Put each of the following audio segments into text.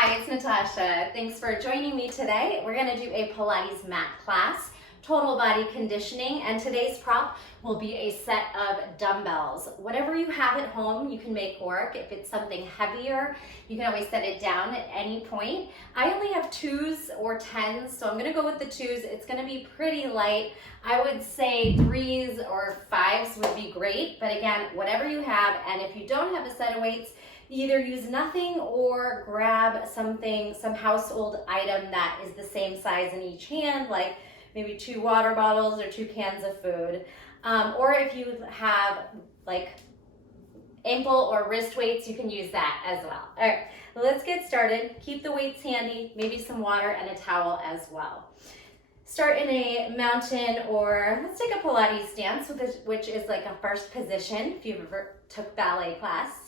Hi, it's Natasha. Thanks for joining me today. We're going to do a Pilates mat class, total body conditioning, and today's prop will be a set of dumbbells. Whatever you have at home, you can make work. If it's something heavier, you can always set it down at any point. I only have 2s or 10s, so I'm going to go with the 2s. It's going to be pretty light. I would say 3s or 5s would be great, but again, whatever you have, and if you don't have a set of weights, either use nothing or grab something, some household item that is the same size in each hand, like maybe 2 water bottles or 2 cans of food. Or if you have like ankle or wrist weights, you can use that as well. All right, let's get started. Keep the weights handy, maybe some water and a towel as well. Start in a mountain, or let's take a Pilates stance, which is like a first position if you've ever took ballet class.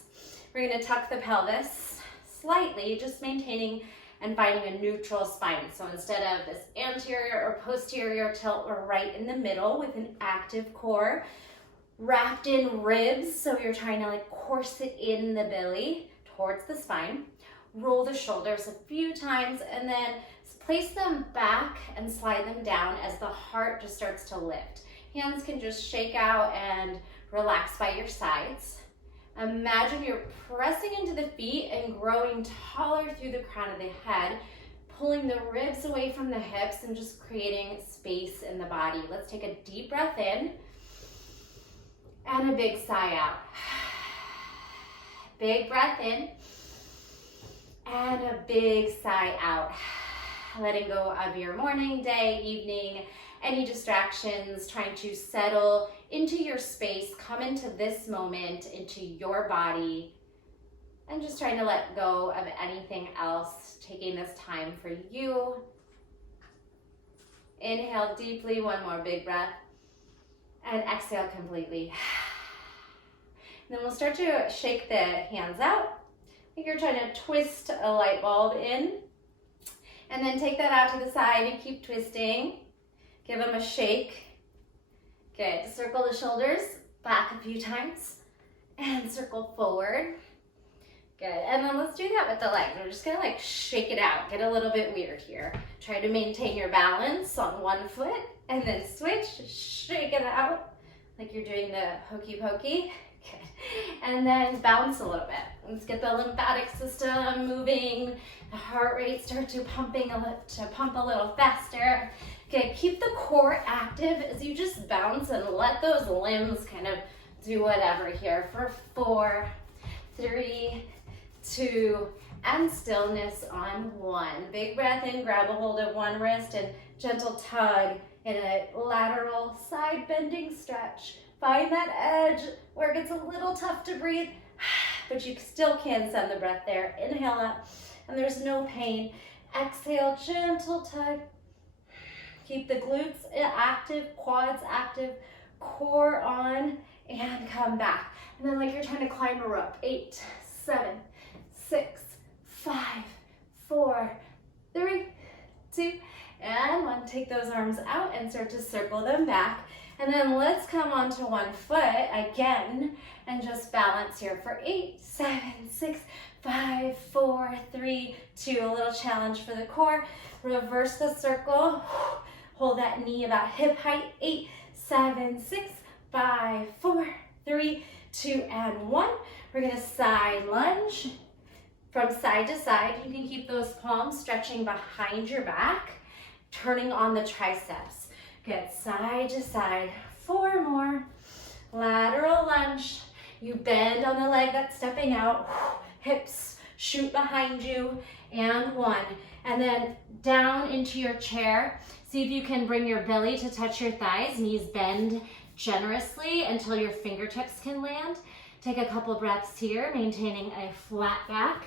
We're going to tuck the pelvis slightly, just maintaining and finding a neutral spine. So instead of this anterior or posterior tilt, we're right in the middle with an active core, wrapped in ribs. So you're trying to like corset in the belly towards the spine. Roll the shoulders a few times and then place them back and slide them down as the heart just starts to lift. Hands can just shake out and relax by your sides. Imagine you're pressing into the feet and growing taller through the crown of the head, pulling the ribs away from the hips and just creating space in the body. Let's take a deep breath in and a big sigh out. Big breath in and a big sigh out. Letting go of your morning, day, evening, any distractions, trying to settle into your space, come into this moment, into your body, and just trying to let go of anything else, taking this time for you. Inhale deeply, one more big breath, and exhale completely. And then we'll start to shake the hands out. I think you're trying to twist a light bulb in, and then take that out to the side and keep twisting. Give them a shake. Good. Circle the shoulders back a few times and circle forward. Good. And then let's do that with the legs. We're just gonna like shake it out. Get a little bit weird here. Try to maintain your balance on one foot and then switch. Shake it out like you're doing the hokey pokey. Good. And then bounce a little bit. Let's get the lymphatic system moving. The heart rate start to pump a little faster. Okay, keep the core active as you just bounce and let those limbs kind of do whatever here for 4, 3, 2, and stillness on 1. Big breath in, grab a hold of one wrist and gentle tug in a lateral side bending stretch. Find that edge where it gets a little tough to breathe, but you still can send the breath there. Inhale up, and there's no pain. Exhale, gentle tug. Keep the glutes active, quads active, core on, and come back. And then like you're trying to climb a rope. 8, 7, 6, 5, 4, 3, 2, and 1. Take those arms out and start to circle them back. And then let's come onto one foot again and just balance here for 8, 7, 6, 5, 4, 3, 2. A little challenge for the core. Reverse the circle. Hold that knee about hip height. 8, 7, 6, 5, 4, 3, 2, and 1. We're gonna side lunge from side to side. You can keep those palms stretching behind your back, turning on the triceps. Good, side to side. 4 more. Lateral lunge. You bend on the leg that's stepping out. Hips shoot behind you. And 1. And then down into your chair. See if you can bring your belly to touch your thighs. Knees bend generously until your fingertips can land. Take a couple breaths here, maintaining a flat back.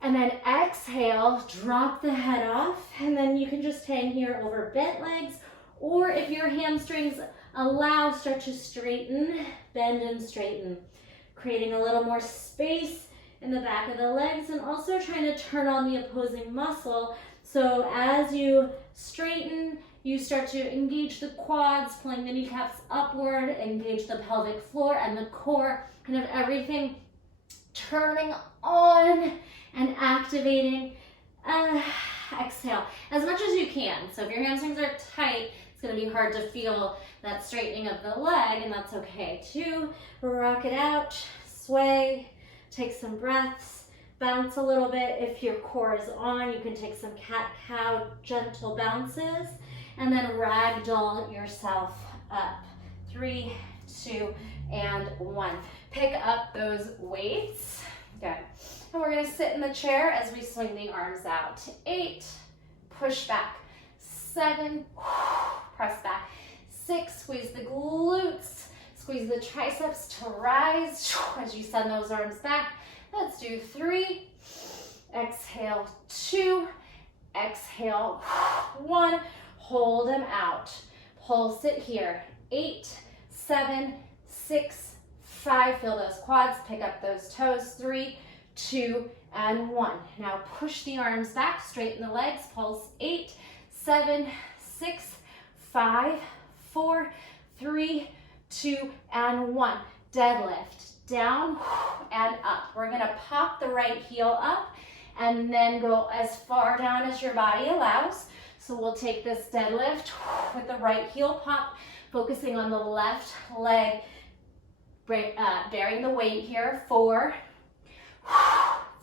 And then exhale, drop the head off. And then you can just hang here over bent legs. Or if your hamstrings allow, start to straighten, bend and straighten. Creating a little more space in the back of the legs and also trying to turn on the opposing muscle. So as you straighten, you start to engage the quads, pulling the kneecaps upward, engage the pelvic floor and the core, kind of everything turning on and activating. Exhale as much as you can. So if your hamstrings are tight, it's going to be hard to feel that straightening of the leg, and that's okay. 2, rock it out, sway, take some breaths, bounce a little bit. If your core is on, you can take some cat-cow gentle bounces, and then ragdoll yourself up. 3, 2, and 1. Pick up those weights. Good. And we're going to sit in the chair as we swing the arms out. 8, push back. 7, press back. 6, squeeze the glutes. Squeeze the triceps to rise as you send those arms back. Let's do 3. Exhale, 2. Exhale, 1. Hold them out. Pulse it here. 8, 7, 6, 5. Feel those quads. Pick up those toes. 3, 2, and 1. Now push the arms back. Straighten the legs. Pulse. 8, 7, 6, 5, 4, 3, 2, and 1. Deadlift. Down and up. We're going to pop the right heel up and then go as far down as your body allows. So we'll take this deadlift with the right heel pop, focusing on the left leg, bearing the weight here. 4,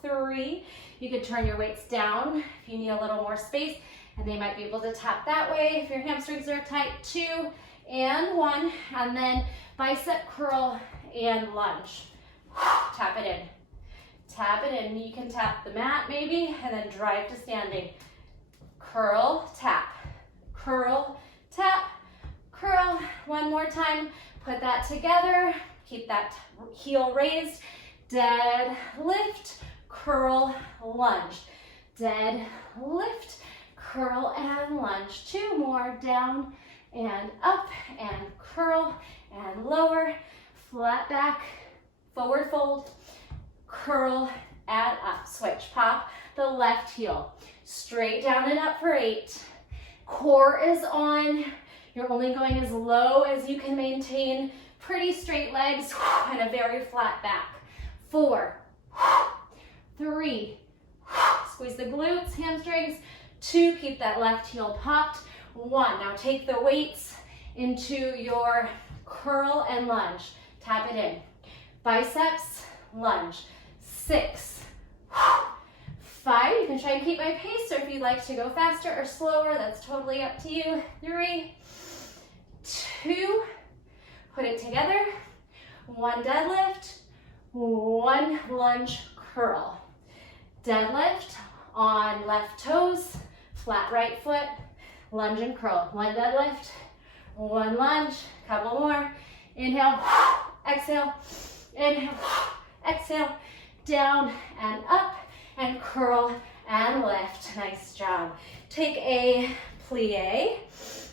3. You could turn your weights down if you need a little more space, and they might be able to tap that way if your hamstrings are tight. 2 and 1, and then bicep curl and lunge. Tap it in. Tap it in. You can tap the mat maybe, and then drive to standing. Curl, tap, curl, tap, curl. One more time. Put that together. Keep that heel raised. Dead lift, curl, lunge. Dead lift, curl, and lunge. 2 more. Down and up and curl and lower. Flat back, forward fold, curl, and up. Switch. Pop the left heel. Straight down and up for 8. Core is on. You're only going as low as you can maintain. Pretty straight legs and a very flat back. 4, 3, squeeze the glutes, hamstrings. 2, keep that left heel popped. 1, now take the weights into your curl and lunge. Tap it in. Biceps, lunge. 6, 5, you can try and keep my pace, or if you'd like to go faster or slower, that's totally up to you. 3, 2, put it together. 1 deadlift, 1 lunge curl. Deadlift on left toes, flat right foot, lunge and curl. 1 deadlift, 1 lunge, couple more. Inhale, exhale, inhale, exhale, down and up, and curl and lift. Nice job. Take a plie,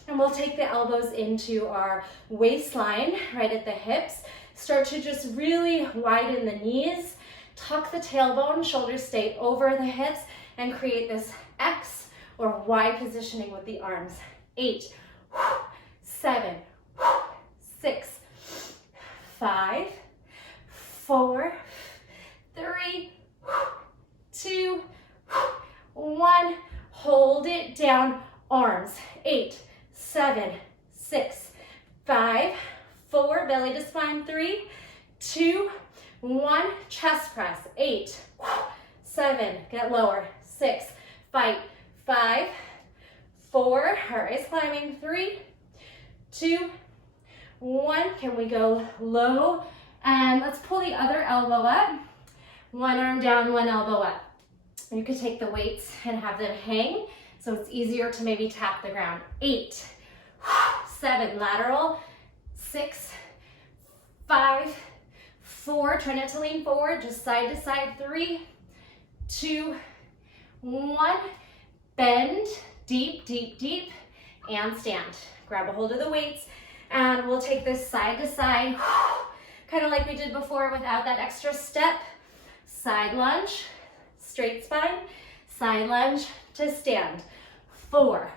and we'll take the elbows into our waistline, right at the hips. Start to just really widen the knees. Tuck the tailbone, shoulders stay over the hips, and create this X or Y positioning with the arms. 8, 7, 6, 5, 4, 3, 2, 1. Hold it down. Arms. 8, 7, 6, 5, 4. Belly to spine. 3, 2, 1. Chest press. 8, 7. Get lower. 6. Fight. 5, 4. Heart is climbing. 3, 2, 1. Can we go low? And let's pull the other elbow up. 1 arm down, 1 elbow up. You could take the weights and have them hang, so it's easier to maybe tap the ground. 8, 7, lateral. 6, 5, 4. Try not to lean forward, just side to side. 3, 2, 1. Bend, deep, deep, deep, and stand. Grab a hold of the weights, and we'll take this side to side, kind of like we did before without that extra step. Side lunge, straight spine, side lunge to stand. 4,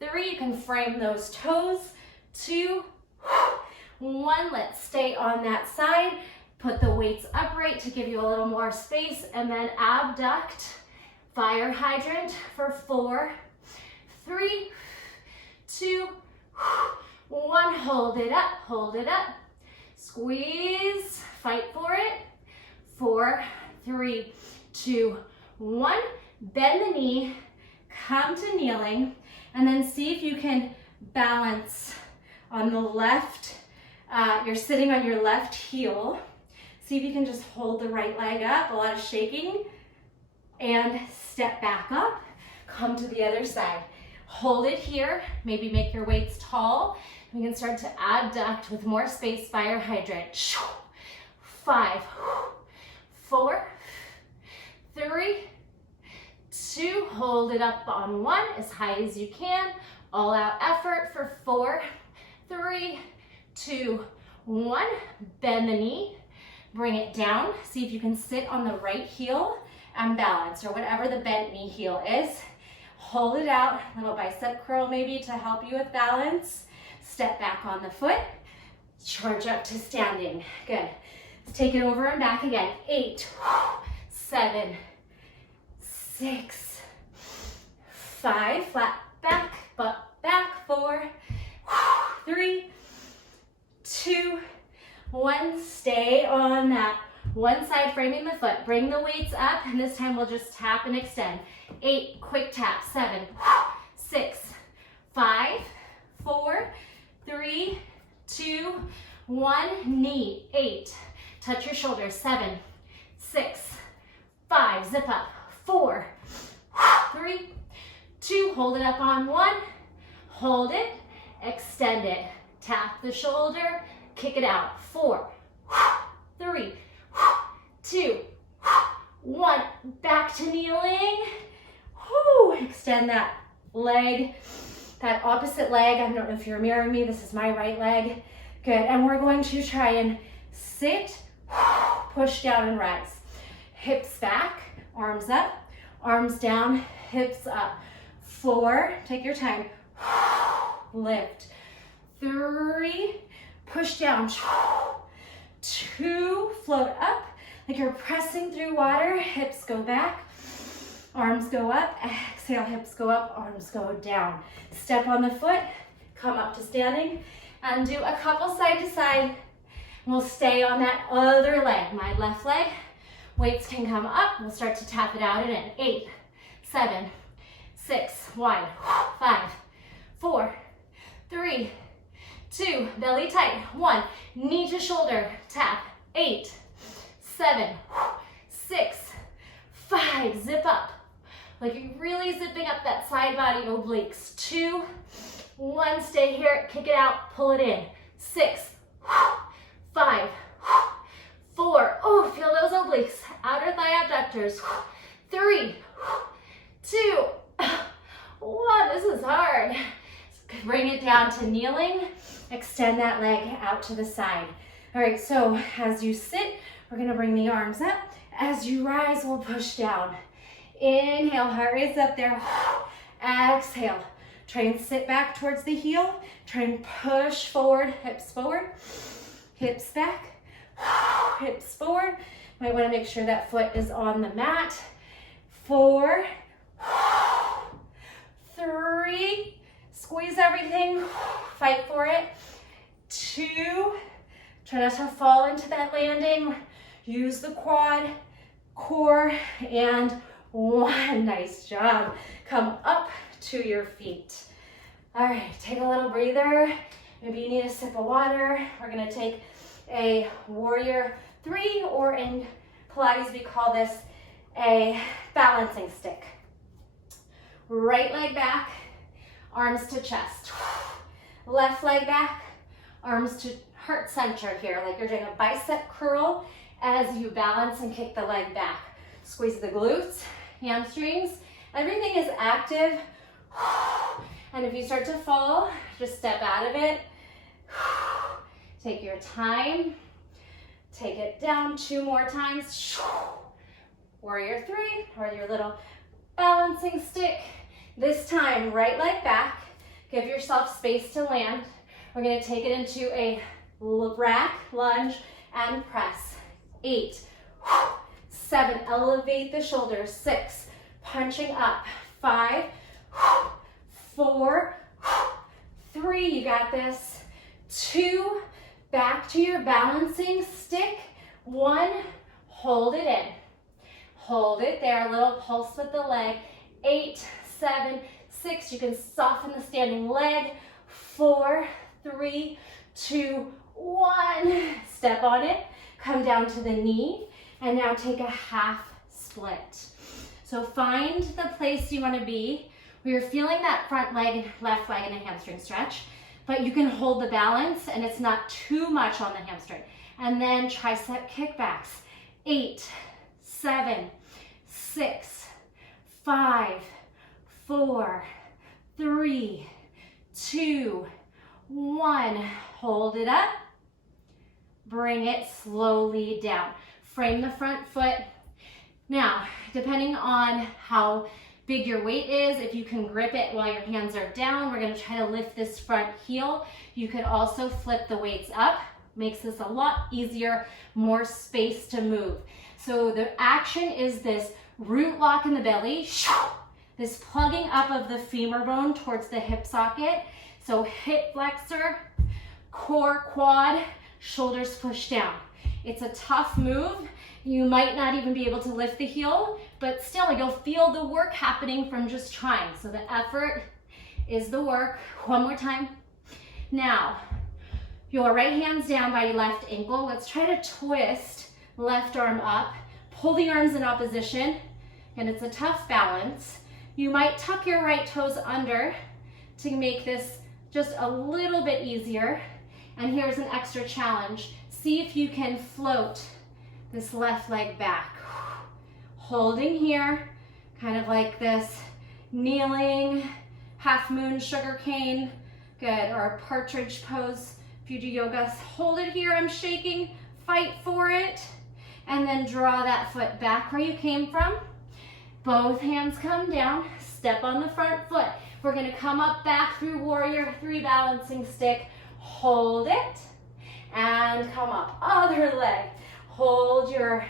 3, you can frame those toes. 2, 1, let's stay on that side. Put the weights upright. weight to give you a little more space, and then abduct, fire hydrant for 4, 3, 2, 1. Hold it up, hold it up. Squeeze, fight for it. 4, 3, 2, 1. Bend the knee, come to kneeling, and then see if you can balance on the left. You're sitting on your left heel. See if you can just hold the right leg up, a lot of shaking, and step back up, come to the other side. Hold it here, maybe make your weights tall. We can start to abduct with more space, fire hydrant. 5, 4, 3, 2, hold it up on 1 as high as you can. All out effort for 4, 3, 2, 1. Bend the knee, bring it down. See if you can sit on the right heel and balance, or whatever the bent knee heel is. Hold it out, little bicep curl maybe to help you with balance. Step back on the foot, charge up to standing. Good. Let's take it over and back again. 8, 7, 6, 5, flat back, butt back. 4, 3, 2, 1. Stay on that one side, framing the foot. Bring the weights up, and this time we'll just tap and extend. 8, quick tap. 7, 6, 5, 4, 3, 2, 1. Knee. 8. Touch your shoulders. 7, 6, 5. Zip up. 4, 3, 2. Hold it up on 1. Hold it. Extend it. Tap the shoulder. Kick it out. 4, 3, 2, 1. Back to kneeling. Whew. Extend that leg, that opposite leg. I don't know if you're mirroring me. This is my right leg. Good. And we're going to try and sit, push down and rise. Hips back, arms up, arms down, hips up. 4, take your time. Lift. 3, push down. 2, float up like you're pressing through water. Hips go back, arms go up. Exhale, hips go up, arms go down. Step on the foot, come up to standing, and do a couple side to side. We'll stay on that other leg, my left leg. Weights can come up. We'll start to tap it out and in. 8, 7, 6, wide. 5, 4, 3, 2, belly tight. 1, knee to shoulder, tap. 8, 7, 6, 5, zip up. Like you're really zipping up that side body obliques. 2, 1, stay here, kick it out, pull it in. 6, 5, 4, oh, feel those obliques. Outer thigh abductors. 3, 2, 1, this is hard. Bring it down to kneeling. Extend that leg out to the side. All right, so as you sit, we're gonna bring the arms up. As you rise, we'll push down. Inhale, heart rate's up there. Exhale. Try and sit back towards the heel. Try and push forward, hips back, hips forward. Might wanna make sure that foot is on the mat. 4, 3, squeeze everything, fight for it. 2, try not to fall into that landing. Use the quad, core, and 1. Nice job. Come up to your feet. All right, take a little breather. Maybe you need a sip of water. We're gonna take a warrior 3, or in Pilates we call this a balancing stick. Right leg back, arms to chest. Left leg back, arms to heart center here, like you're doing a bicep curl as you balance and kick the leg back. Squeeze the glutes, hamstrings, everything is active. And if you start to fall, just step out of it. Take your time. Take it down 2 more times. Warrior 3, or your little balancing stick. This time, right leg back. Give yourself space to land. We're gonna take it into a rack, lunge, and press. 8, 7, elevate the shoulders. 6, punching up. 5, 4, 3, you got this. 2, back to your balancing stick. 1, hold it in. Hold it there, a little pulse with the leg. 8, 7, 6, you can soften the standing leg. 4, 3, 2, 1. Step on it, come down to the knee, and now take a half split. So find the place you want to be where you're feeling that front leg, left leg, and a hamstring stretch, but you can hold the balance and it's not too much on the hamstring. And then tricep kickbacks. 8, 7, 6, 5, 4, 3, 2, 1. Hold it up. Bring it slowly down. Frame the front foot. Now, depending on how big your weight is, if you can grip it while your hands are down, we're going to try to lift this front heel. You could also flip the weights up. Makes this a lot easier, more space to move. So the action is this root lock in the belly, this plugging up of the femur bone towards the hip socket. So hip flexor, core, quad, shoulders push down. It's a tough move. You might not even be able to lift the heel, but still you'll feel the work happening from just trying. So the effort is the work. One more time. Now, your right hand's down by your left ankle. Let's try to twist left arm up. Pull the arms in opposition, and it's a tough balance. You might tuck your right toes under to make this just a little bit easier. And here's an extra challenge. See if you can float this left leg back. Holding here, kind of like this kneeling, half moon sugar cane, good, or a partridge pose if you do yoga. Hold it here, I'm shaking, fight for it, and then draw that foot back where you came from. Both hands come down, step on the front foot. We're gonna come up back through warrior 3 balancing stick, hold it, and come up, other leg. Hold your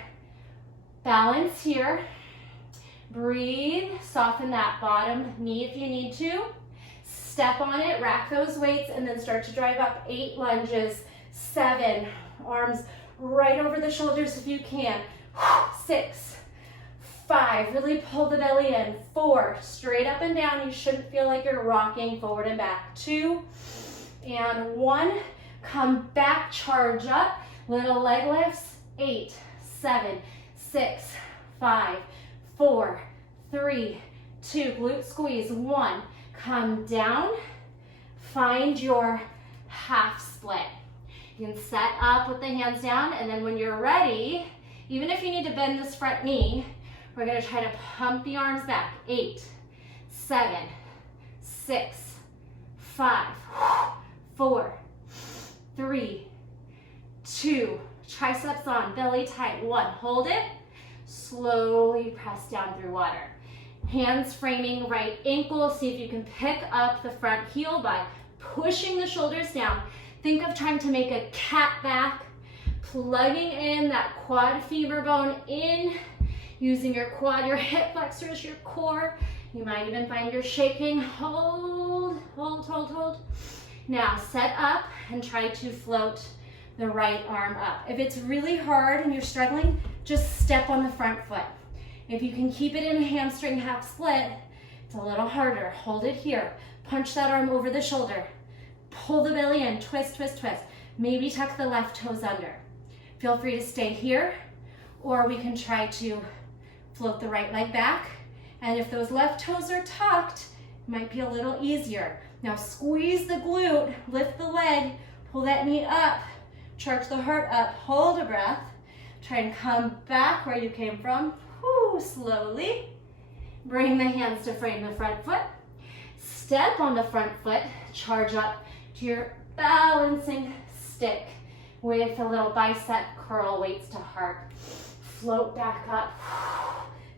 balance here. Breathe, soften that bottom knee if you need to. Step on it, rack those weights, and then start to drive up. 8 lunges, 7, arms right over the shoulders if you can. 6, 5, really pull the belly in. 4, straight up and down. You shouldn't feel like you're rocking forward and back. 2, and 1, come back, charge up, little leg lifts. 8, 7, 6, 5, 4, 3, 2, glute squeeze. 1, come down, find your half split. You can set up with the hands down, and then when you're ready, even if you need to bend this front knee, we're gonna try to pump the arms back. 8, 7, 6, 5, 4, 3, 2, triceps on, belly tight. 1, hold it, slowly press down through water. Hands framing right ankle. See if you can pick up the front heel by pushing the shoulders down. Think of trying to make a cat back, plugging in that quad femur bone in, using your quad, your hip flexors, your core. You might even find you're shaking. Hold, hold, hold, hold. Now set up and try to float the right arm up. If it's really hard and you're struggling, just step on the front foot. If you can keep it in a hamstring half split, it's a little harder. Hold it here. Punch that arm over the shoulder. Pull the belly in, twist, twist, twist. Maybe tuck the left toes under. Feel free to stay here, or we can try to float the right leg back. And if those left toes are tucked, it might be a little easier. Now squeeze the glute, lift the leg, pull that knee up, charge the heart up, hold a breath. Try and come back where you came from. Whew, slowly. Bring the hands to frame the front foot. Step on the front foot, charge up to your balancing stick with a little bicep curl, weights to heart. Float back up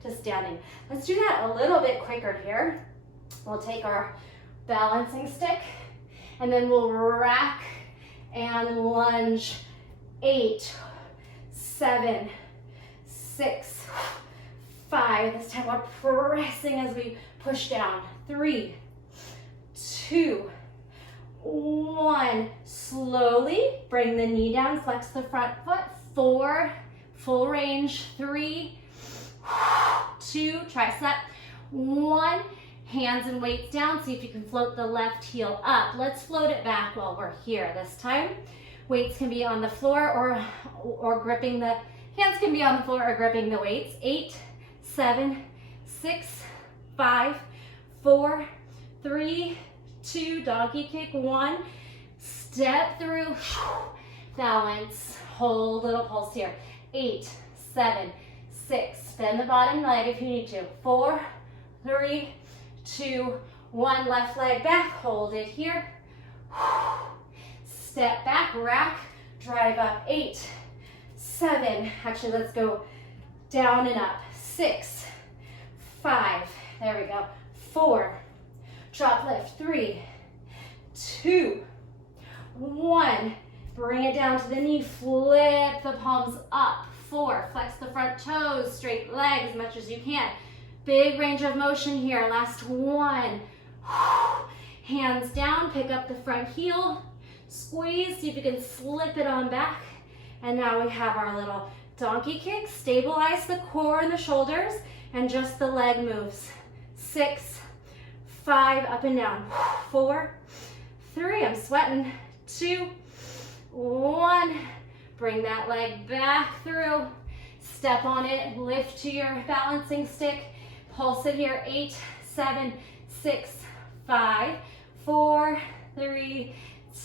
to standing. Let's do that a little bit quicker here. We'll take our balancing stick and then we'll rack and lunge. 8, 7, 6, 5. This time we're pressing as we push down. 3, 2, 1. Slowly bring the knee down, flex the front foot. 4, full range. 3, 2, tricep. 1, hands and weights down. See if you can float the left heel up. Let's float it back while we're here this time. Weights can be on the floor or gripping the, hands can be on the floor or gripping the weights. 8, 7, 6, 5, 4, 3, 2, donkey kick. 1, step through, balance, hold, little pulse here. 8, 7, 6, bend the bottom leg if you need to. 4, 3, 2, 1, left leg back, hold it here. Step back, rack, drive up. 8, 7, actually let's go down and up. 6, 5, there we go. 4, drop lift. 3, 2, 1, bring it down to the knee, flip the palms up. 4, flex the front toes, straight leg as much as you can. Big range of motion here. Last 1. Hands down, pick up the front heel, squeeze, see if you can slip it on back. And now we have our little donkey kick. Stabilize the core and the shoulders, and just the leg moves. 6, 5, up and down. 4, 3, I'm sweating. 2, 1, bring that leg back through. Step on it, lift to your balancing stick. Pulse it here. 8, 7, 6, 5, 4, 3,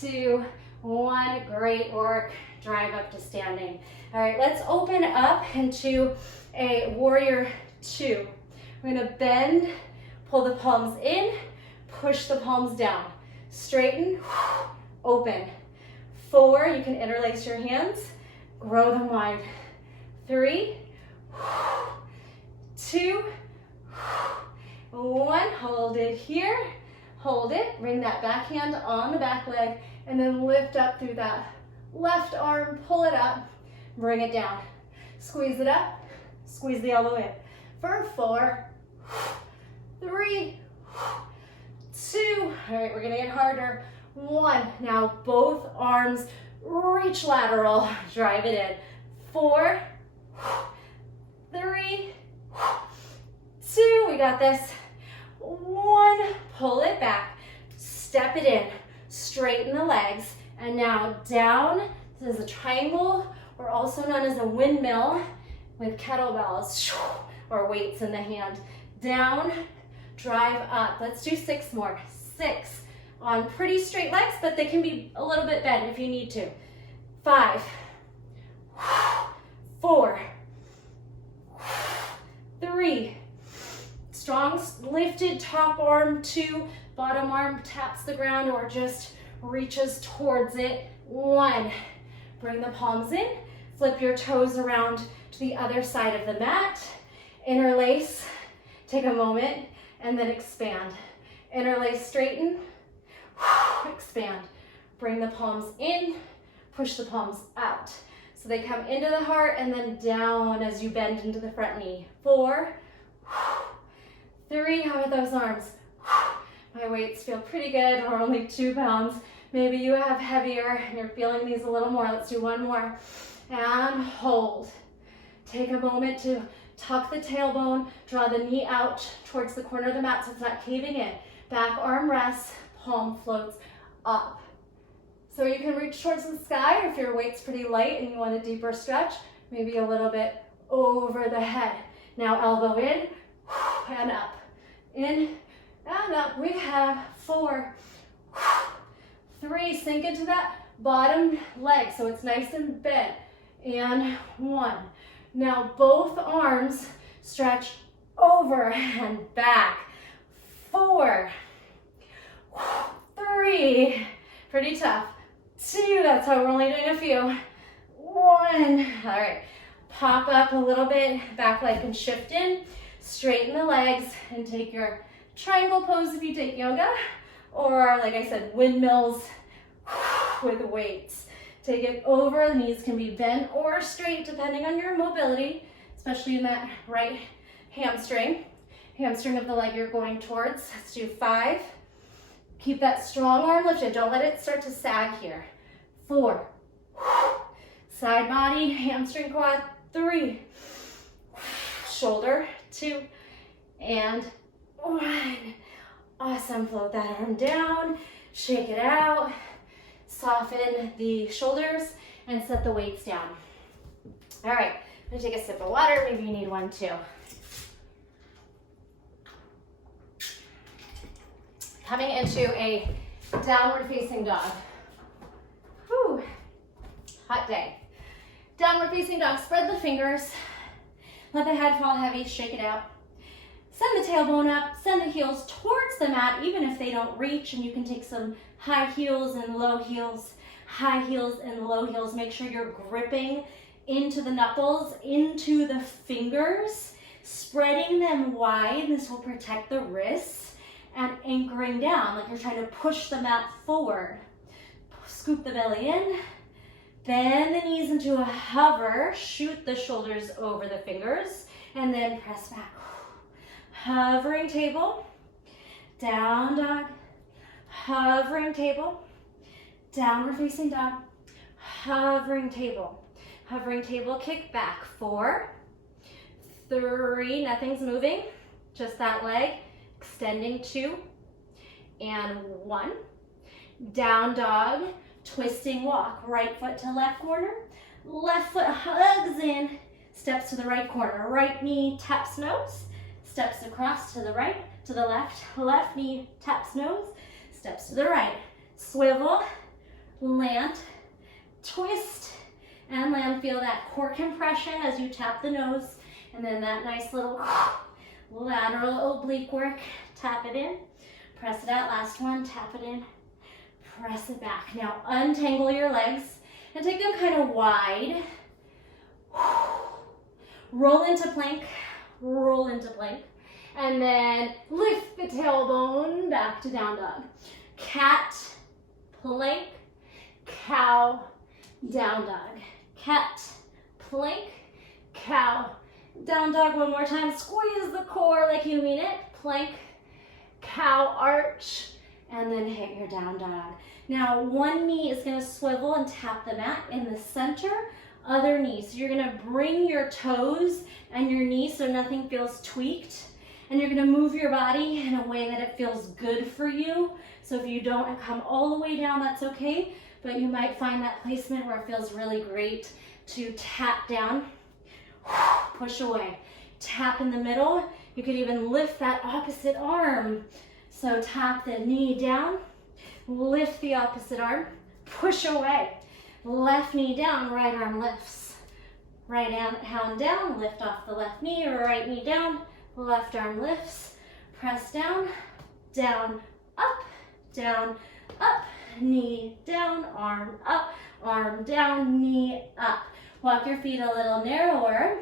2, 1. Great work. Drive up to standing. All right, let's open up into a warrior 2. We're gonna bend, pull the palms in, push the palms down. Straighten, open. 4, you can interlace your hands, grow them wide. 3, 2, 1, hold it here, hold it, bring that back hand on the back leg, and then lift up through that left arm, pull it up, bring it down, squeeze it up, squeeze the elbow in. For 4, 3, 2, all right, we're gonna get harder. 1, now both arms reach lateral, drive it in. 4, 3, 2, we got this. 1, pull it back, step it in, straighten the legs, and now down. This is a triangle, or also known as a windmill with kettlebells or weights in the hand. Down, drive up. Let's do 6 more. 6 on pretty straight legs, but they can be a little bit bent if you need to. 5, 4, 3, strong lifted top arm. 2, bottom arm taps the ground or just reaches towards it. 1, bring the palms in, flip your toes around to the other side of the mat, interlace, take a moment, and then expand. Interlace, straighten, expand. Bring the palms in, push the palms out. So they come into the heart and then down as you bend into the front knee. 4, 3, how are those arms? My weights feel pretty good. We're only 2 pounds. Maybe you have heavier and you're feeling these a little more. Let's do 1 more. And hold. Take a moment to tuck the tailbone, draw the knee out towards the corner of the mat so it's not caving in. Back arm rests, palm floats up. So you can reach towards the sky, or if your weight's pretty light and you want a deeper stretch, maybe a little bit over the head. Now elbow in and up. In and up. We have 4, 3, sink into that bottom leg so it's nice and bent. And 1. Now both arms stretch over and back. 4, 3, pretty tough. 2, that's how we're only doing a few. 1, all right. Pop up a little bit, back leg can shift in, straighten the legs, and take your triangle pose if you take yoga, or like I said, windmills with weights. Take it over, the knees can be bent or straight depending on your mobility. especially in that right hamstring of the leg you're going towards. Let's do 5. Keep that strong arm lifted. Don't let it start to sag here. 4. Side body, hamstring quad. 3. Shoulder. 2. And 1. Awesome. Float that arm down. Shake it out. Soften the shoulders and set the weights down. All right. I'm going to take a sip of water. Maybe you need one too. Coming into a downward facing dog. Whew. Hot day. Downward facing dog. Spread the fingers. Let the head fall heavy. Shake it out. Send the tailbone up. Send the heels towards the mat, even if they don't reach. And you can take some high heels and low heels. High heels and low heels. Make sure you're gripping into the knuckles, into the fingers, spreading them wide. This will protect the wrists, and anchoring down like you're trying to push the mat forward. Scoop the belly in, bend the knees into a hover, shoot the shoulders over the fingers, and then press back. Hovering table, down dog, hovering table, downward facing dog, hovering table. Hovering table, kick back. 4, 3, nothing's moving, just that leg. Extending. 2, and 1. Down dog, twisting walk. Right foot to left corner, left foot hugs in, steps to the right corner. Right knee taps nose, steps across to the right, to the left. Left knee taps nose, steps to the right. Swivel, land, twist, and land. Feel that core compression as you tap the nose, and then that nice little lateral oblique work. Tap it in, press it out. Last one, tap it in, press it back. Now untangle your legs and take them kind of wide. Roll into plank, roll into plank, and then lift the tailbone back to down dog. Cat, plank, cow, down dog. Cat, plank, cow, down dog. One more time. Squeeze the core like you mean it. Plank, cow, arch, and then hit your down dog. Now one knee is going to swivel and tap the mat in the center. Other knee. So you're going to bring your toes and your knees so nothing feels tweaked. And you're going to move your body in a way that it feels good for you. So if you don't come all the way down, that's okay. But you might find that placement where it feels really great to tap down, push away, tap in the middle. You could even lift that opposite arm. So tap the knee down, lift the opposite arm, push away. Left knee down, right arm lifts. Right hand down, lift off the left knee, right knee down, left arm lifts. Press down, down, up, knee down, arm down, knee up. Walk your feet a little narrower,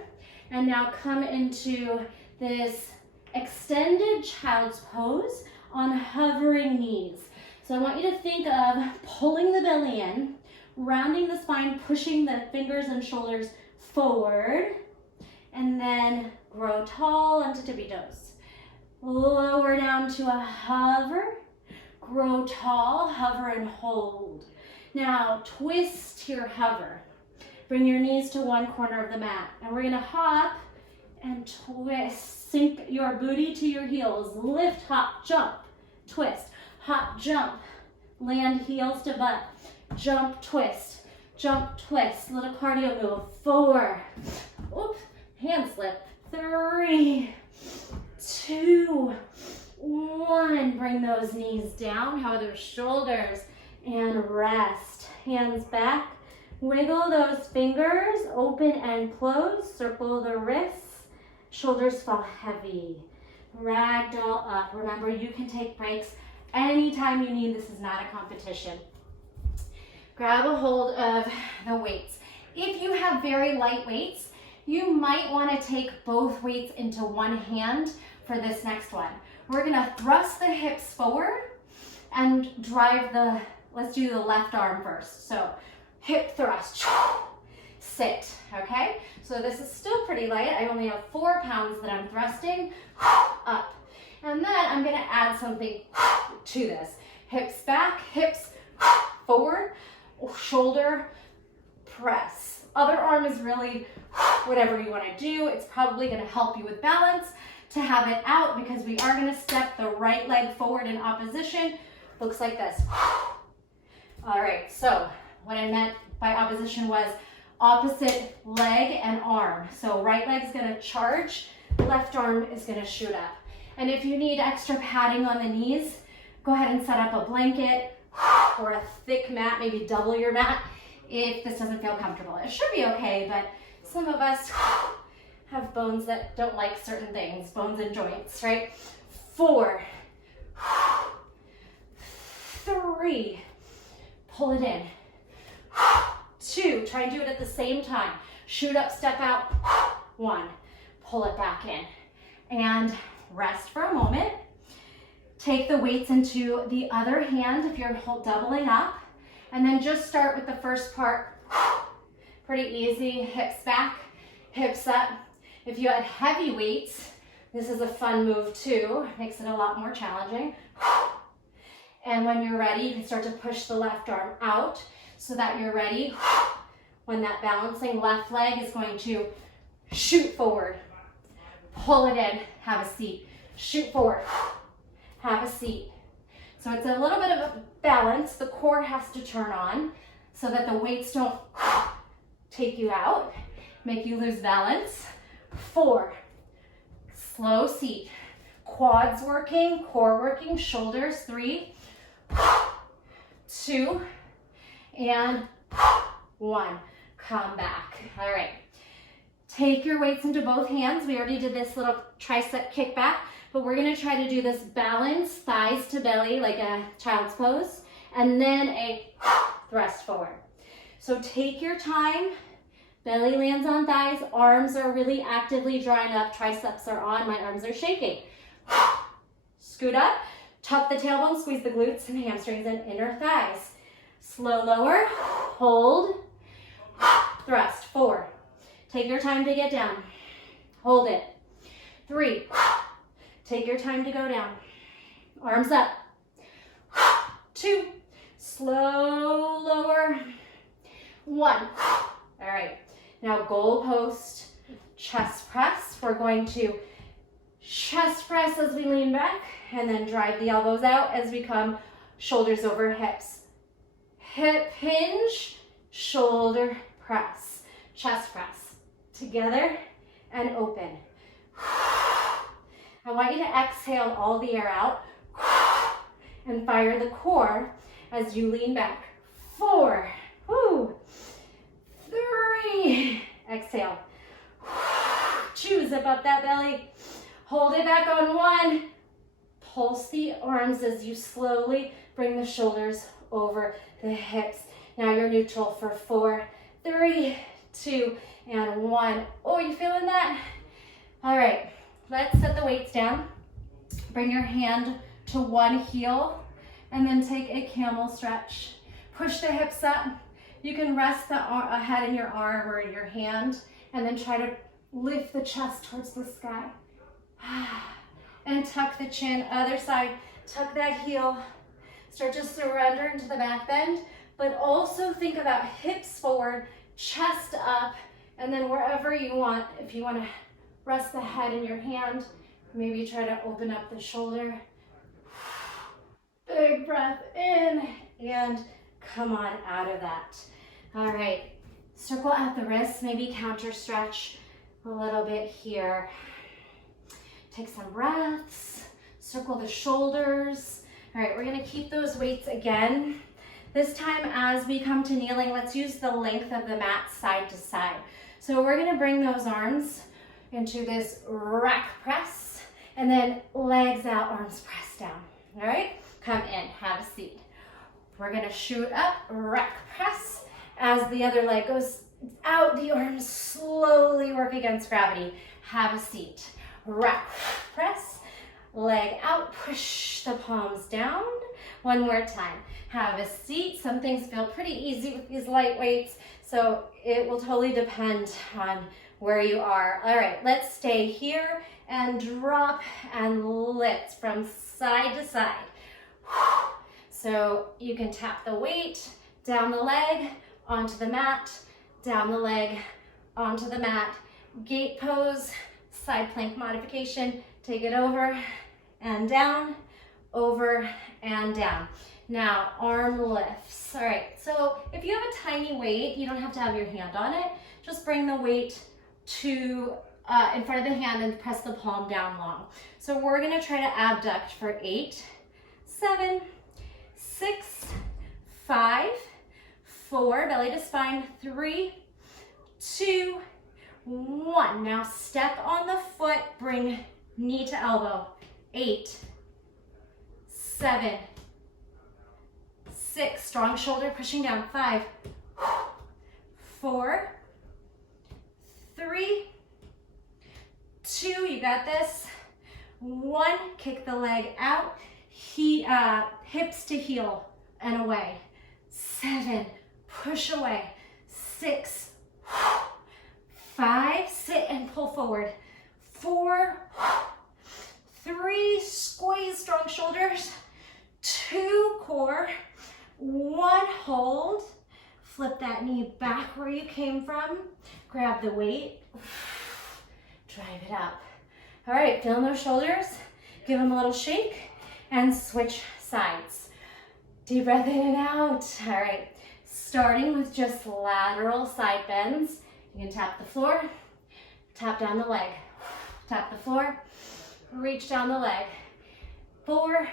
and now come into this extended child's pose on hovering knees. So I want you to think of pulling the belly in, rounding the spine, pushing the fingers and shoulders forward, and then grow tall onto tippy toes. Lower down to a hover, grow tall, hover and hold. Now twist your hover. Bring your knees to one corner of the mat, and we're gonna hop and twist. Sink your booty to your heels. Lift, hop, jump, twist. Hop, jump, land heels to butt. Jump, twist, little cardio move. 4, oops, hand slip. 3, 2, 1. Bring those knees down, hug those shoulders, and rest. Hands back. Wiggle those fingers, open and close. Circle the wrists. Shoulders fall heavy. Ragdoll up. Remember, you can take breaks anytime you need. This is not a competition. Grab a hold of the weights. If you have very light weights, you might want to take both weights into one hand for this next one. We're gonna thrust the hips forward and drive let's do the left arm first. So hip thrust, sit, okay? So this is still pretty light. I only have 4 pounds that I'm thrusting up. And then I'm gonna add something to this. Hips back, hips forward, shoulder press. Other arm is really whatever you wanna do. It's probably gonna help you with balance to have it out because we are gonna step the right leg forward in opposition. Looks like this. All right, so what I meant by opposition was opposite leg and arm. So right leg's gonna charge, left arm is gonna shoot up. And if you need extra padding on the knees, go ahead and set up a blanket or a thick mat, maybe double your mat if this doesn't feel comfortable. It should be okay, but some of us have bones that don't like certain things, bones and joints, right? 4, 3, pull it in. 2, try and do it at the same time. Shoot up, step out. 1, pull it back in. And rest for a moment. Take the weights into the other hand if you're doubling up. And then just start with the first part. Pretty easy, hips back, hips up. If you had heavy weights, this is a fun move too. Makes it a lot more challenging. And when you're ready, you can start to push the left arm out so that you're ready when that balancing left leg is going to shoot forward. Pull it in, have a seat. Shoot forward, have a seat. So it's a little bit of a balance. The core has to turn on so that the weights don't take you out, make you lose balance. 4, slow seat. Quads working, core working, shoulders. 3, 2, and 1. Come back. All right. Take your weights into both hands. We already did this little tricep kickback, but we're gonna try to do this balance, thighs to belly, like a child's pose, and then a thrust forward. So take your time. Belly lands on thighs. Arms are really actively drawing up. Triceps are on. My arms are shaking. Scoot up. Tuck the tailbone. Squeeze the glutes and hamstrings and inner thighs. Slow lower. Hold. Thrust. 4. Take your time to get down. Hold it. 3. Take your time to go down. Arms up. 2. Slow lower. 1. All right. Now goal post, chest press. We're going to chest press as we lean back and then drive the elbows out as we come shoulders over hips. Hip hinge, shoulder press, chest press. Together and open. I want you to exhale all the air out and fire the core as you lean back. 4. Woo. 3. Exhale. 2. Zip up that belly. Hold it back on 1. Pulse the arms as you slowly bring the shoulders over the hips. Now you're neutral for 4, 3, 2, and 1. Oh, you feeling that? All right, let's set the weights down. Bring your hand to one heel and then take a camel stretch. Push the hips up. You can rest the head in your arm or in your hand and then try to lift the chest towards the sky. And tuck the chin. Other side, tuck that heel. Start to surrender into the back bend, but also think about hips forward, chest up, and then wherever you want, if you want to rest the head in your hand, maybe try to open up the shoulder. Big breath in and come on out of that. All right, circle out the wrists, maybe counter stretch a little bit here. Take some breaths, circle the shoulders. All right, we're gonna keep those weights again. This time as we come to kneeling, let's use the length of the mat side to side. So we're gonna bring those arms into this rack press and then legs out, arms press down. All right, come in, have a seat. We're gonna shoot up, rack press. As the other leg goes out, the arms slowly work against gravity. Have a seat. Rack press, leg out, push the palms down. One more time. Have a seat. Some things feel pretty easy with these light weights. So it will totally depend on where you are. All right, let's stay here and drop and lift from side to side. So you can tap the weight down the leg, onto the mat, down the leg, onto the mat. Gate pose, side plank modification. Take it over and down, over and down. Now, arm lifts. All right, so if you have a tiny weight, you don't have to have your hand on it. Just bring the weight to in front of the hand and press the palm down long. So we're gonna try to abduct for 8, 7, 6, 5, 4, belly to spine, 3, 2, 1. Now step on the foot, bring knee to elbow. 8, 7, 6, strong shoulder pushing down. 5, 4, 3, 2, you got this. 1, kick the leg out, hips to heel and away. 7, push away. 6, 5, sit and pull forward. 4, 3, squeeze strong shoulders. 2, core. 1, hold. Flip that knee back where you came from. Grab the weight. Drive it up. All right, feel those shoulders. Give them a little shake and switch sides. Deep breath in and out. All right, starting with just lateral side bends. You can tap the floor, tap down the leg. Tap the floor, reach down the leg. 4,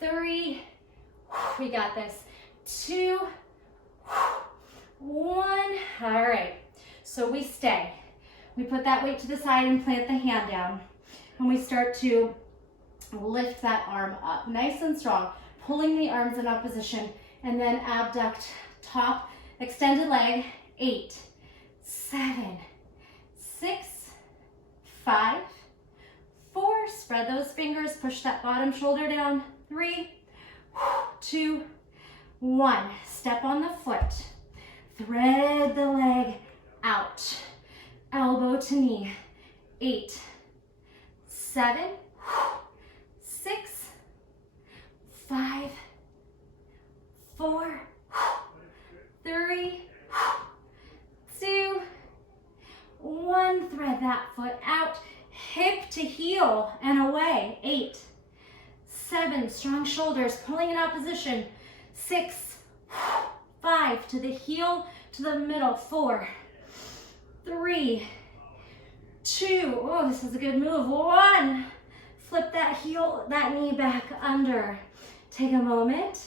3, we got this. 2, 1. All right, so we stay. We put that weight to the side and plant the hand down. And we start to lift that arm up, nice and strong, pulling the arms in opposition, and then abduct, top, extended leg. 8, 7, 6, 5, 4, spread those fingers, push that bottom shoulder down. 3, 2, 1, step on the foot, thread the leg out, elbow to knee. 8, 7, 6, 5, 4, 3, 2, 1, thread that foot out, hip to heel and away. 8, 7, strong shoulders, pulling in opposition. 6, 5, to the heel, to the middle. 4, 3, 2, oh, this is a good move. 1, flip that heel, that knee back under. Take a moment,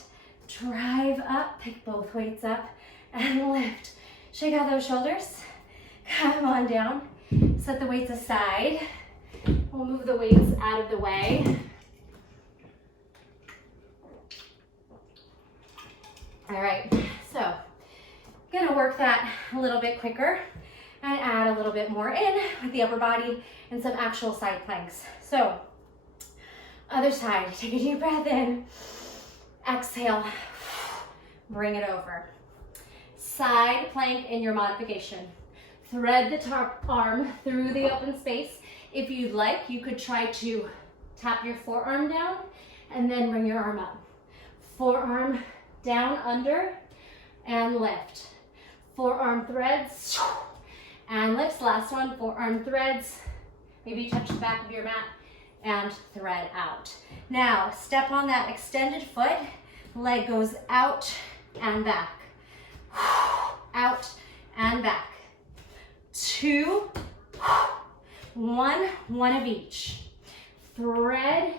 drive up, pick both weights up and lift. Shake out those shoulders, come on down, set the weights aside. We'll move the weights out of the way. All right, so gonna work that a little bit quicker and add a little bit more in with the upper body and some actual side planks. So, other side, take a deep breath in, exhale, bring it over. Side plank in your modification. Thread the top arm through the open space. If you'd like, you could try to tap your forearm down and then bring your arm up. Forearm down, under, and lift. Forearm threads and lifts. Last one, forearm threads. Maybe touch the back of your mat and thread out. Now, step on that extended foot. Leg goes out and back. Out and back. 2, 1, one of each. Thread,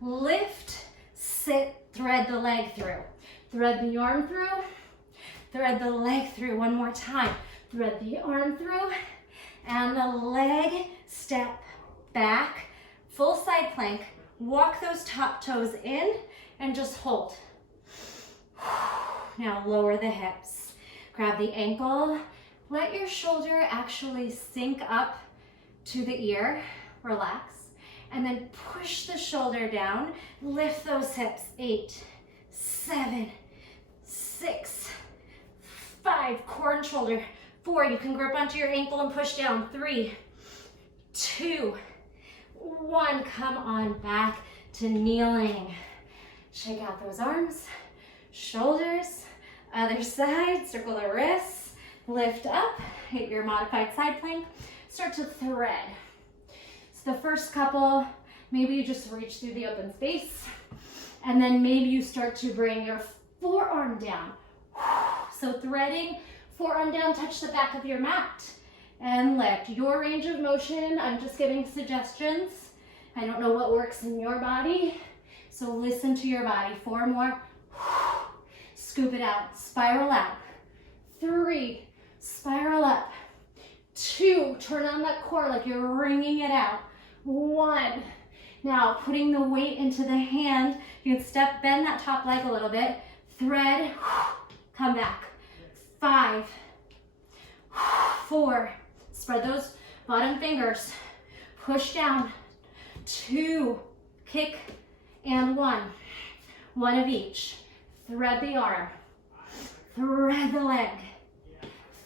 lift, sit, thread the leg through. Thread the arm through, thread the leg through. One more time. Thread the arm through and the leg, step back, full side plank. Walk those top toes in and just hold. Now lower the hips. Grab the ankle. Let your shoulder actually sink up to the ear. Relax. And then push the shoulder down. Lift those hips. 8, 7, 6, 5, core and shoulder. 4, you can grip onto your ankle and push down. 3, 2, 1. Come on back to kneeling. Shake out those arms, shoulders, other side, circle the wrists, lift up, hit your modified side plank, start to thread. So the first couple, maybe you just reach through the open space, and then maybe you start to bring your forearm down. So threading, forearm down, touch the back of your mat, and lift. Your range of motion, I'm just giving suggestions. I don't know what works in your body, so listen to your body. 4 more. Scoop it out, spiral out. 3, spiral up. 2, turn on that core like you're wringing it out. 1, now putting the weight into the hand. You can bend that top leg a little bit. Thread, come back. 5, 4, spread those bottom fingers. Push down. 2, kick, and 1. 1 of each. Thread the arm. Thread the leg.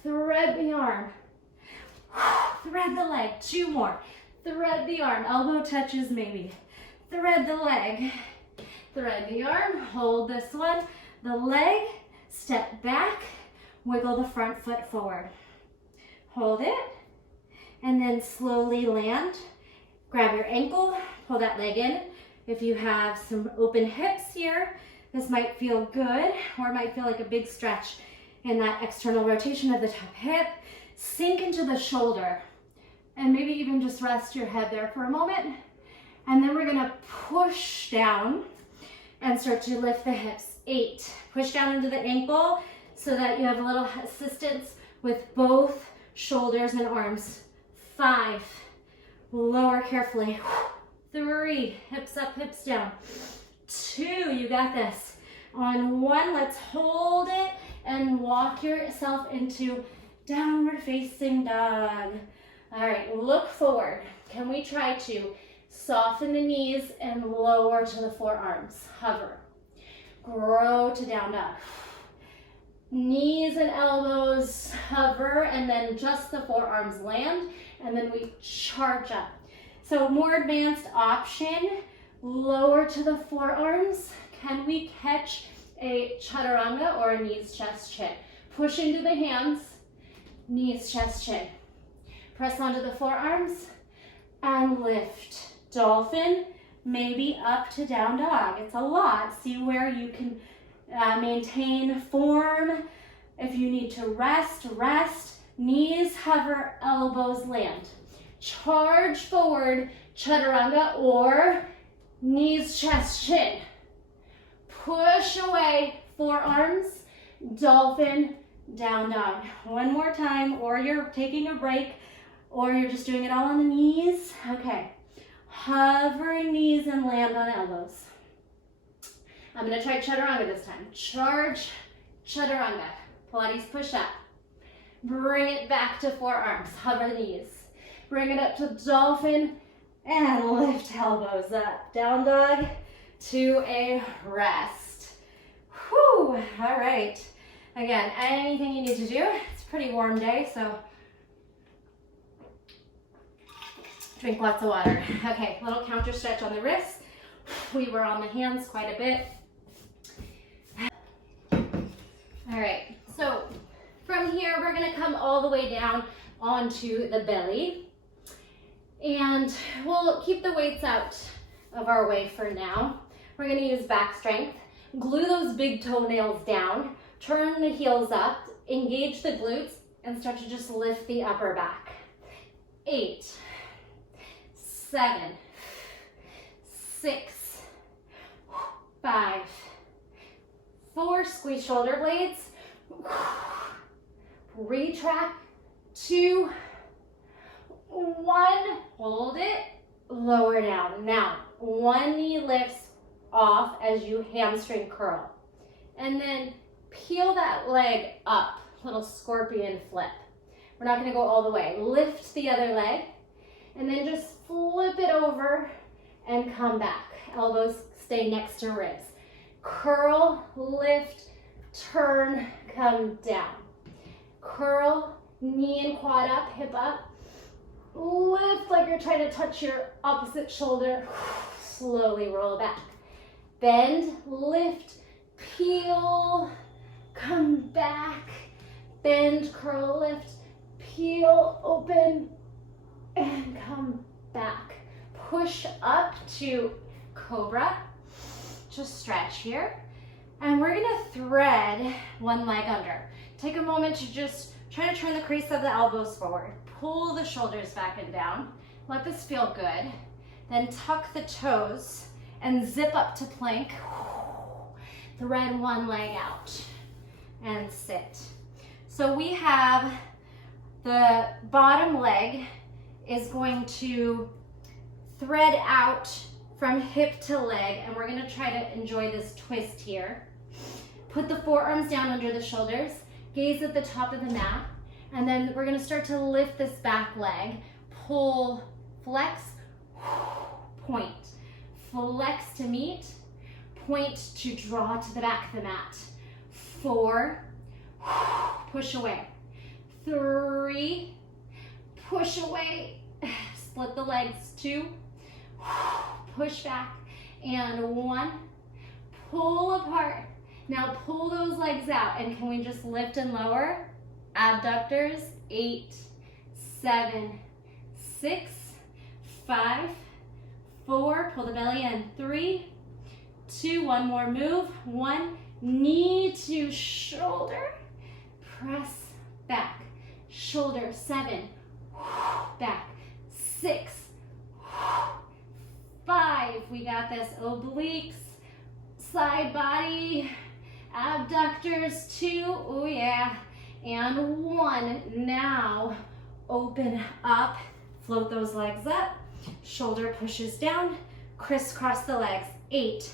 Thread the arm. Thread the leg. 2 more. Thread the arm. Elbow touches maybe. Thread the leg. Thread the arm. Hold this one. The leg. Step back. Wiggle the front foot forward. Hold it. And then slowly land. Grab your ankle. Pull that leg in. If you have some open hips here, this might feel good, or it might feel like a big stretch in that external rotation of the top hip. Sink into the shoulder, and maybe even just rest your head there for a moment. And then we're gonna push down and start to lift the hips. 8, push down into the ankle so that you have a little assistance with both shoulders and arms. 5, lower carefully. 3, hips up, hips down. 2, you got this. On 1, let's hold it and walk yourself into downward facing dog. All right, look forward. Can we try to soften the knees and lower to the forearms? Hover. Grow to down dog. Knees and elbows hover, and then just the forearms land, and then we charge up. So more advanced option, lower to the forearms. Can we catch a Chaturanga or a knees, chest, chin? Push into the hands, knees, chest, chin. Press onto the forearms and lift. Dolphin, maybe up to down dog. It's a lot. See where you can maintain form. If you need to rest, rest. Knees hover, elbows land. Charge forward, Chaturanga or knees, chest, chin. Push away, forearms, dolphin, down dog. 1 more time, or you're taking a break, or you're just doing it all on the knees. Okay, hovering knees and land on elbows. I'm gonna try Chaturanga this time. Charge, Chaturanga, Pilates push up. Bring it back to forearms, hover the knees. Bring it up to dolphin and lift elbows up. Down dog to a rest. Whew, all right. Again, anything you need to do. It's a pretty warm day, so drink lots of water. Okay, little counter stretch on the wrists. We were on the hands quite a bit. All right, so from here, we're gonna come all the way down onto the belly. And we'll keep the weights out of our way for now. We're gonna use back strength. Glue those big toenails down, turn the heels up, engage the glutes, and start to just lift the upper back. 8, 7, 6, 5, 4, squeeze shoulder blades. Retract. 2, 1, hold it, lower down. Now, 1 knee lifts off as you hamstring curl. And then peel that leg up, little scorpion flip. We're not gonna go all the way. Lift the other leg, and then just flip it over and come back. Elbows stay next to ribs. Curl, lift, turn, come down. curl, knee and quad up, hip up. Lift like you're trying to touch your opposite shoulder. Slowly roll back. Bend, lift, peel, come back. Bend, curl, lift, peel, open, and come back. Push up to Cobra. Just stretch here. And we're gonna thread one leg under. Take a moment to just try to turn the crease of the elbows forward. Pull the shoulders back and down. Let this feel good. Then tuck the toes and zip up to plank. Thread one leg out and sit. So we have the bottom leg is going to thread out from hip to leg, and we're gonna try to enjoy this twist here. Put the forearms down under the shoulders, gaze at the top of the mat, and then we're gonna start to lift this back leg, pull, flex, point. Flex to meet, point to draw to the back of the mat. 4, push away. 3, push away. Split the legs. 2, push back. And 1, pull apart. Now pull those legs out, and can we just lift and lower? Abductors. 8, 7, 6, 5, 4, pull the belly in. 3, 2, one more move. 1, knee to shoulder, press back. Shoulder. 7, back. 6, 5, we got this. Obliques, side body, abductors. 2, oh yeah, and 1. Now open up, float those legs up, shoulder pushes down, crisscross the legs. 8,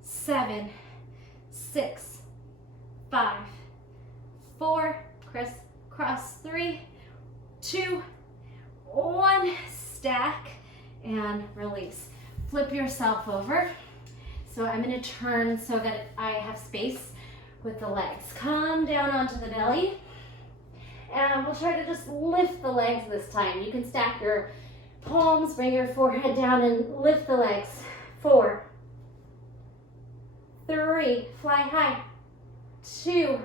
7, 6, 5, 4, crisscross. 3, 2, 1, stack and release. Flip yourself over. So I'm going to turn so that I have space with the legs. Come down onto the belly, and we'll try to just lift the legs this time. You can stack your palms, bring your forehead down and lift the legs. 4, 3, fly high. 2,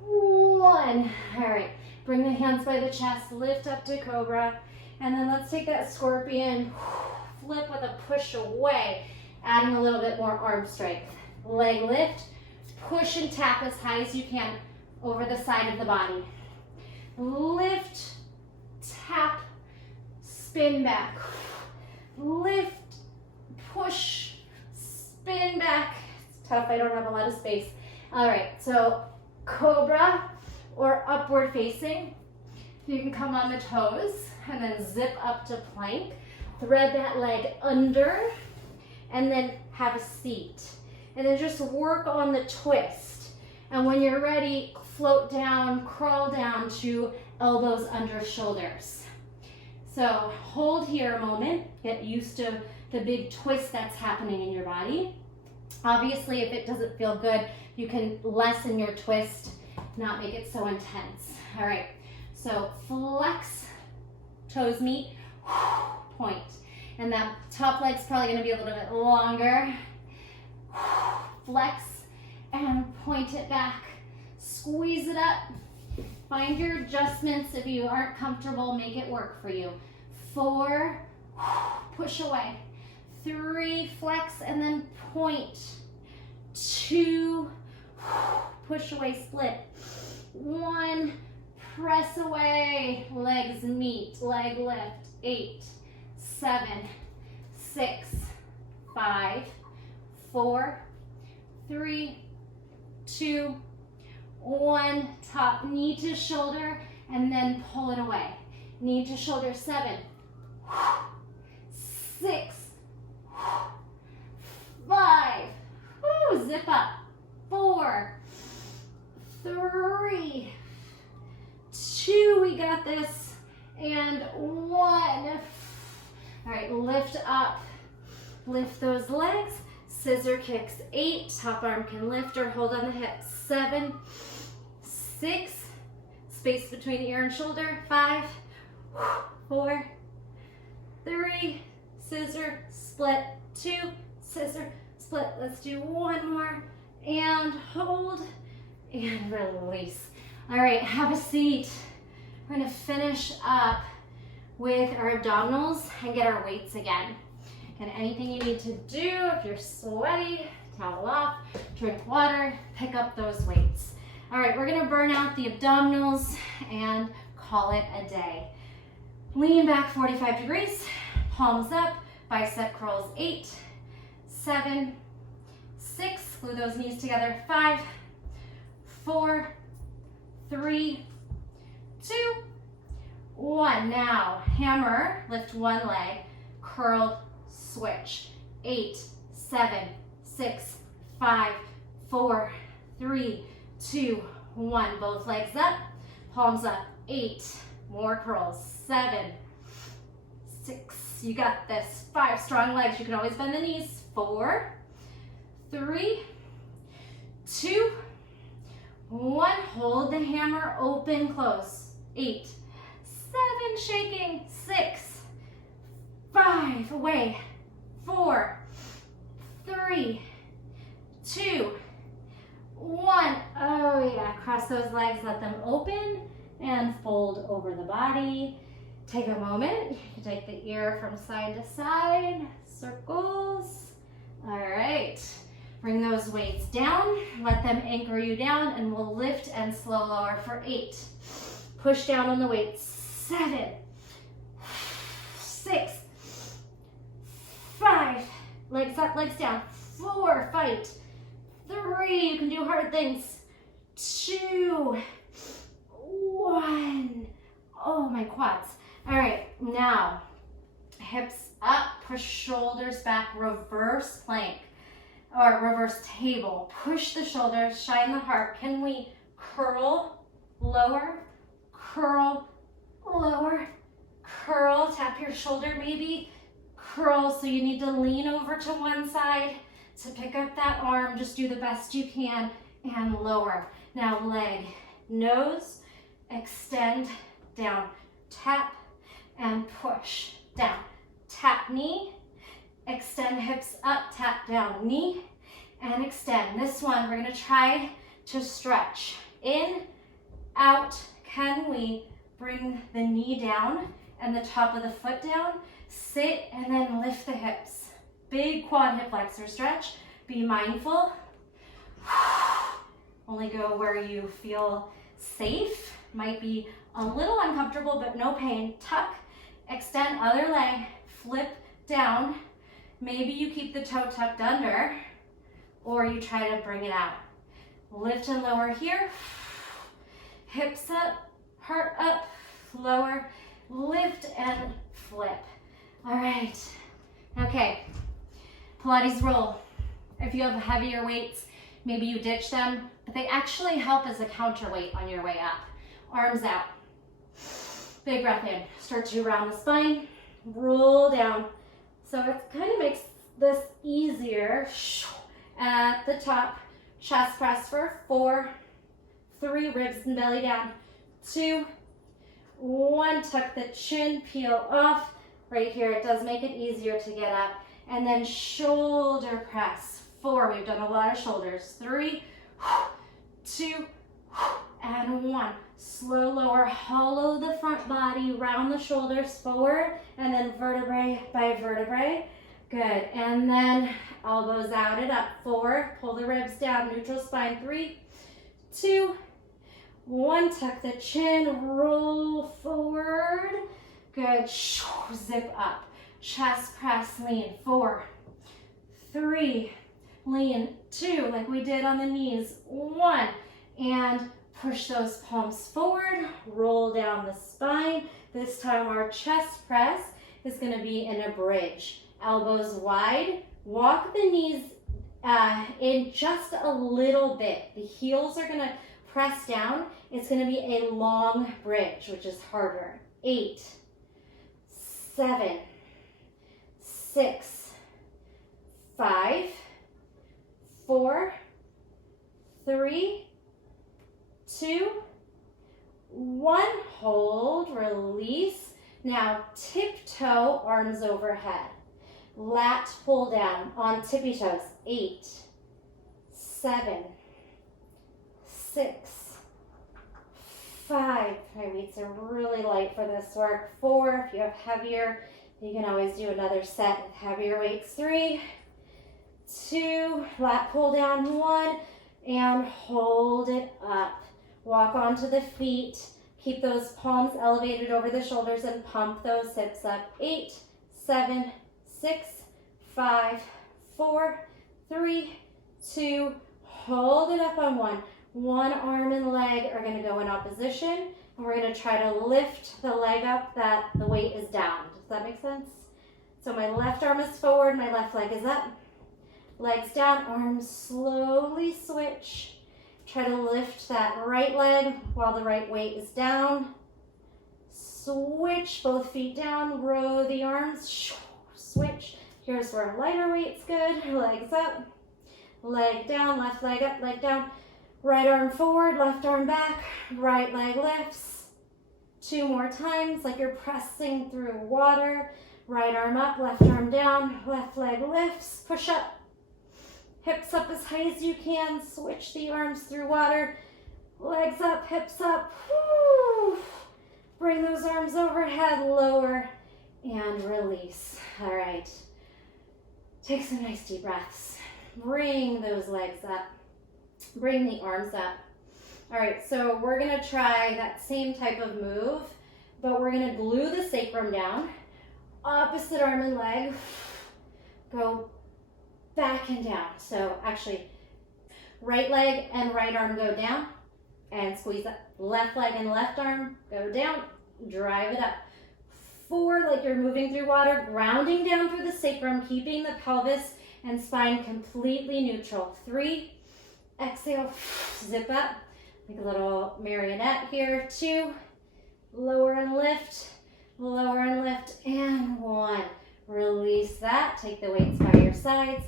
1. All right, bring the hands by the chest, lift up to Cobra, and then let's take that scorpion, flip with a push away, adding a little bit more arm strength. Leg lift, push and tap as high as you can over the side of the body. Lift, tap, spin back. Lift, push, spin back. It's tough, I don't have a lot of space. All right, so Cobra or upward facing. You can come on the toes and then zip up to plank. Thread that leg under and then have a seat. And then just work on the twist. And when you're ready, float down, crawl down to elbows under shoulders. So hold here a moment, get used to the big twist that's happening in your body. Obviously, if it doesn't feel good, you can lessen your twist, not make it so intense. All right, so flex, toes meet, point. And that top leg's probably gonna be a little bit longer. Flex and point it back. Squeeze it up. Find your adjustments. If you aren't comfortable, make it work for you. 4, push away. 3, flex and then point. 2, push away, split. 1, press away, legs meet, leg lift. 8, 7, 6, 5, 4, 3, 2, 1. Top knee to shoulder and then pull it away. Knee to shoulder. 7, 6, 5. Woo, zip up. 4, 3, 2. We got this. And 1. All right, lift up. Lift those legs. Scissor kicks. 8. Top arm can lift or hold on the hips. 7, 6, space between ear and shoulder. 5, 4, 3, scissor, split, 2, scissor, split. Let's do one more, and hold, and release. All right, have a seat. We're gonna finish up with our abdominals and get our weights again. And anything you need to do, if you're sweaty, towel off, drink water, pick up those weights. All right, we're gonna burn out the abdominals and call it a day. Lean back 45 degrees, palms up, bicep curls 8, 7, 6, glue those knees together, 5, 4, 3, 2, 1. Now, hammer, lift one leg, curl, switch. 8, 7, 6, 5, 4, 3, 2, 1. Both legs up, palms up. 8, more curls. 7, 6, you got this. 5, strong legs. You can always bend the knees. 4, 3, 2, 1. Hold the hammer open, close. 8, 7, shaking. 6, 5, away. 4, 3, 2, 1. Oh yeah, cross those legs, let them open and fold over the body. Take a moment, you can take the ear from side to side, circles. All right, bring those weights down, let them anchor you down, and we'll lift and slow lower for 8. Push down on the weights. 7, 6, 5, legs up, legs down. 4, fight. 3, you can do hard things. 2, 1. Oh, my quads. All right, now hips up, push shoulders back, reverse plank or reverse table. Push the shoulders, shine the heart. Can we curl, lower, curl, lower, curl, tap your shoulder maybe, curl. So you need to lean over to one side to pick up that arm. Just do the best you can and lower. Now leg, nose, extend, down, tap and push, down, tap knee, extend hips up, tap down knee and extend. This one we're gonna try to stretch in, out. Can we bring the knee down and the top of the foot down? Sit and then lift the hips. Big quad hip flexor stretch. Be mindful. Only go where you feel safe. Might be a little uncomfortable, but no pain. Tuck, extend other leg, flip down. Maybe you keep the toe tucked under, or you try to bring it out. Lift and lower here. Hips up, heart up, lower, lift and flip. All right, okay. Pilates roll. If you have heavier weights, maybe you ditch them, but they actually help as a counterweight on your way up. Arms out. Big breath in. Start to round the spine, roll down. So it kind of makes this easier. At the top, chest press for 4, 3, ribs and belly down. 2, 1, tuck the chin, peel off. Right here, it does make it easier to get up. And then shoulder press. 4, we've done a lot of shoulders. 3, 2, and 1. Slow lower, hollow the front body, round the shoulders forward, and then vertebrae by vertebrae. Good, and then elbows out and up. 4, pull the ribs down, neutral spine. 3, 2, 1, tuck the chin, roll forward. Good, zip up. Chest press, lean. 4, 3, lean. 2, like we did on the knees. 1, and push those palms forward, roll down the spine. This time our chest press is gonna be in a bridge. Elbows wide, walk the knees in just a little bit. The heels are gonna press down. It's gonna be a long bridge, which is harder. 8, 7, 6, 5, 4, 3, 2, 1, hold, release. Now tiptoe, arms overhead. Lat pull down on tippy toes. 8, 7, 6, 5. My weights are really light for this work. 4, if you have heavier, you can always do another set with heavier weights. 3, 2, lat pull down. 1, and hold it up. Walk onto the feet. Keep those palms elevated over the shoulders and pump those hips up. 8, 7, 6, 5, 4, 3, 2, hold it up on 1. One arm and leg are going to go in opposition, and we're going to try to lift the leg up that the weight is down. Does that make sense? So my left arm is forward, my left leg is up. Legs down, arms slowly switch. Try to lift that right leg while the right weight is down. Switch both feet down, row the arms, switch. Here's where lighter weight's good. Legs up, leg down, left leg up, leg down. Right arm forward, left arm back, right leg lifts. 2 more times, like you're pressing through water. Right arm up, left arm down, left leg lifts, push up. Hips up as high as you can, switch the arms through water. Legs up, hips up. Woo. Bring those arms overhead, lower, and release. All right. Take some nice deep breaths. Bring those legs up. Bring the arms up. All right, so we're gonna try that same type of move, but we're gonna glue the sacrum down. Opposite arm and leg. Go back and down. So actually, right leg and right arm go down and squeeze up. Left leg and left arm go down, drive it up. 4, like you're moving through water, grounding down through the sacrum, keeping the pelvis and spine completely neutral. 3, exhale, zip up, like a little marionette here. 2, lower and lift, and 1. Release that, take the weights by your sides.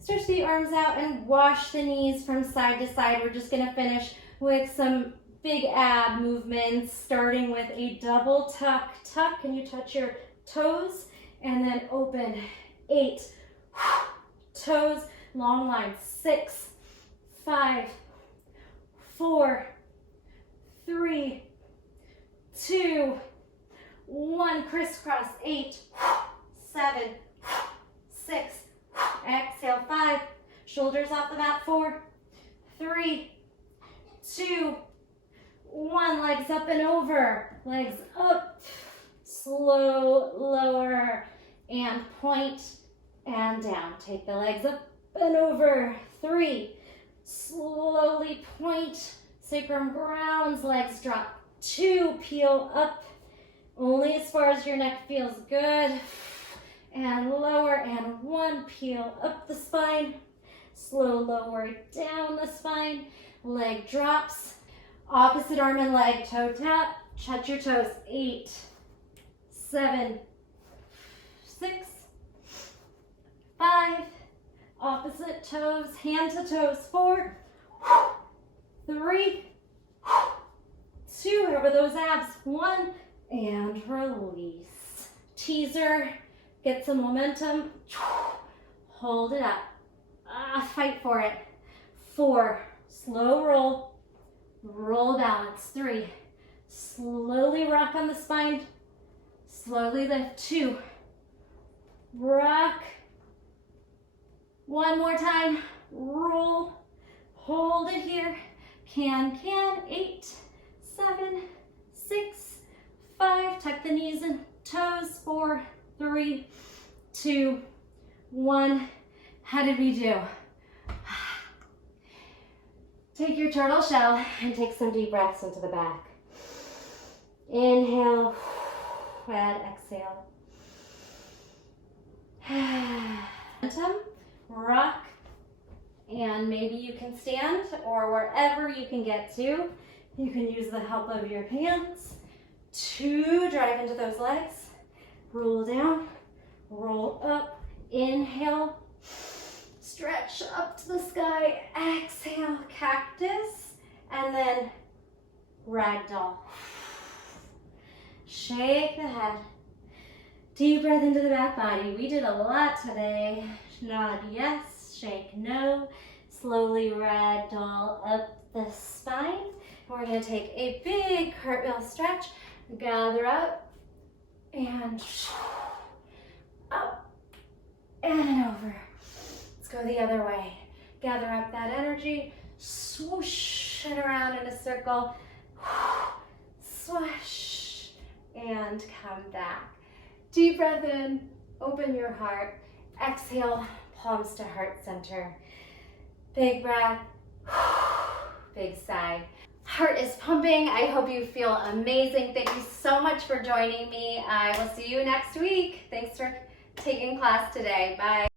Stretch the arms out and wash the knees from side to side. We're just gonna finish with some big ab movements, starting with a double tuck. Tuck, can you touch your toes? And then open. 8, toes, long line. 6, 5, 4, 3, 2, 1. Crisscross. 8, 7, 6, exhale. 5, shoulders off the mat. 4, 3, 2, 1. Legs up and over. Legs up. Slow, lower, and point and down. Take the legs up and over. 3, slowly point. Sacrum grounds, legs drop. 2, peel up. Only as far as your neck feels good. And lower, and 1, peel up the spine. Slow lower down the spine. Leg drops. Opposite arm and leg, toe tap. Touch your toes. 8, 7, 6, 5. Opposite toes, hand to toes. 4, 3, 2. Over those abs. 1, and release. Teaser. Get some momentum. Hold it up. Fight for it. 4, slow roll. Roll balance. 3, slowly rock on the spine. Slowly lift. 2, rock. 1 more time. Roll. Hold it here. Can. 8, 7, 6, 5. Tuck the knees and toes. 4, 3, 2, 1. How did we do? Take your turtle shell and take some deep breaths into the back. Inhale and exhale. Momentum, rock, and maybe you can stand, or wherever you can get to. You can use the help of your hands to drive into those legs. Roll down, roll up, inhale, stretch up to the sky, exhale, cactus, and then ragdoll. Shake the head. Deep breath into the back body. We did a lot today. Nod yes, shake no. Slowly ragdoll up the spine. We're going to take a big cartwheel stretch. Gather up and up and over. Let's go the other way. Gather up that energy. Swoosh it around in a circle. Swoosh and come back. Deep breath in. Open your heart. Exhale, palms to heart center. Big breath. Big sigh. Heart is pumping. I hope you feel amazing. Thank you so much for joining me. I will see you next week. Thanks for taking class today. Bye.